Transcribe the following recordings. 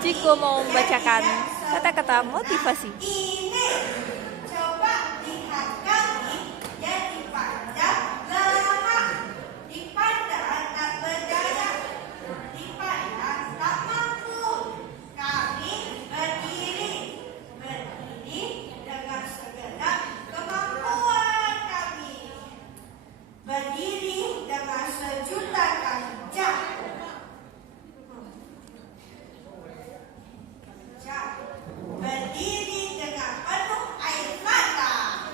Ciko mau membacakan kata-kata motivasi. Ini coba lihat kami yang dipandang lemah, dipandang tak berdaya, dipandang tak mampu. Kami berdiri dengan segenap kemampuan kami, berdiri dengan sejuta kancah. Berdiri dengan penuh air mata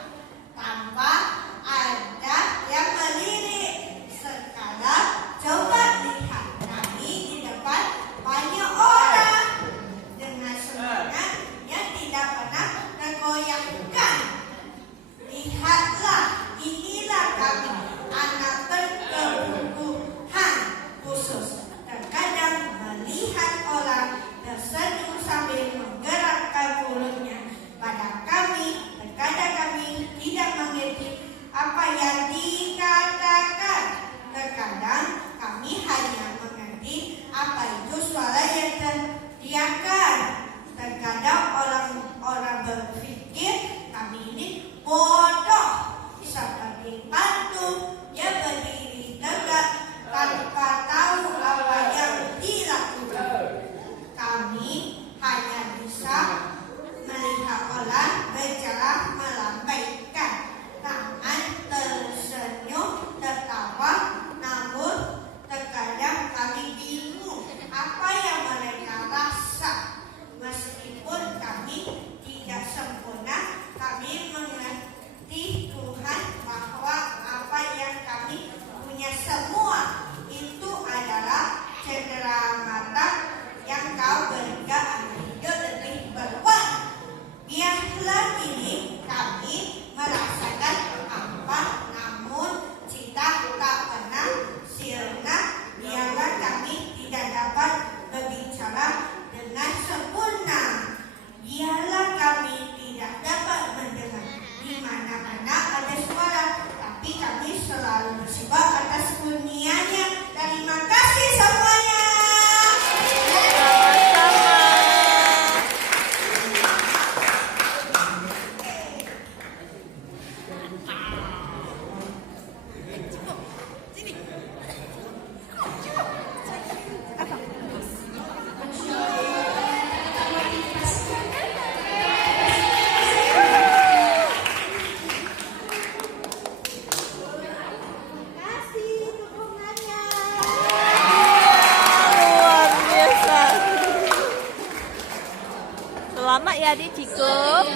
tanpa ada yang melirik. Sekarang coba lihat kami di depan banyak orang dengan semangat yang tidak pernah tergoyahkan. Lihatlah, inilah kami, anak berkebutuhan khusus. Terkadang melihat orang tersenyum sambil menggerakkan mulutnya pada kami, terkadang kami tidak mengerti apa yang dikatakan. Terkadang kami hanya mengerti apa itu suara yang teriakan. Terkadang orang-orang berpikir kami ini bodoh, seperti patung yang berdiri tegak tanpa tahu apa yang dilakukan. Kami hanya bisa melihat orang berjalan melambaikan tangan, tersenyum, tertawa, namun terkadang kami bingung apa yang mereka rasa. Meskipun kami tidak sempurna, kami mengerti Tuhan bahwa apa yang kami punya semua itu adalah cendera mata yang kau berikan hidup lebih berwarna. Biarlah kini kami merasakan apa, namun cinta tak pernah sirna. Biarlah kami tidak dapat berbicara dengan sempurna. Biarlah kami tidak dapat mendengar di mana-mana ada suara, tapi kami selalu bersyukur atas kurnia-Nya. Terima kasih semuanya. Selamat ya adik Ciko.